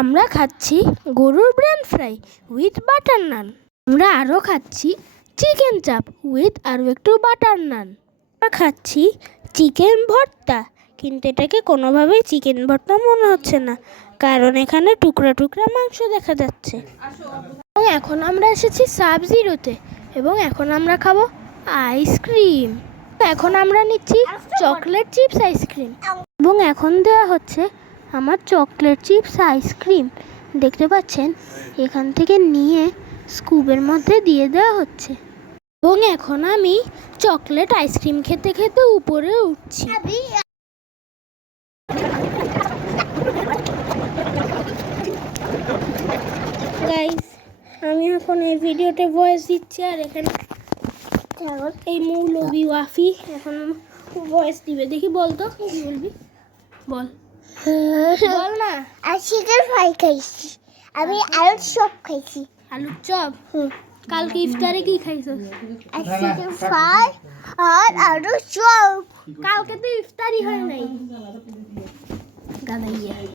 আমরা খাচ্ছি গরুর ব্রেন ফ্রাই উইথ বাটার নান। আমরা আরও খাচ্ছি চিকেন চাপ উইথ আরও একটু বাটার নান। আমরা খাচ্ছি চিকেন ভর্তা, কিন্তু এটাকে কোনোভাবেই চিকেন ভর্তা মনে হচ্ছে না, কারণ এখানে টুকরা টুকরা মাংস দেখা যাচ্ছে। এবং এখন আমরা এসেছি সাব-জিরোতে, এবং এখন আমরা খাবো আইসক্রিম। এখন আমরা নিচ্ছি চকলেট চিপস আইসক্রিম, এবং এখন দেওয়া হচ্ছে আমার চকলেট চিপস আইসক্রিম। দেখতে পাচ্ছেন এখান থেকে নিয়ে স্কুপের মধ্যে দিয়ে দেওয়া হচ্ছে, এবং এখন আমি চকলেট আইসক্রিম খেতে খেতে উপরে উঠছি। গাইস, আমি এখন এই ভিডিওতে ভয়েস দিচ্ছি, আর এখানে এই মৌলবি ওয়াফি এখন ভয়েস দিবে। দেখি বলতো কি বলবি, বল বল না। আর চিকেন ফ্রাই খাইছি, আমি আলুর চপ খাইছি। আলুর চপ? কালকে ইফতারে কি খাইছস? আর চিকেন ফ্রাই আর আলুর চপ। কালকে তো ইফতারি হয় নাই গাদাইয়া।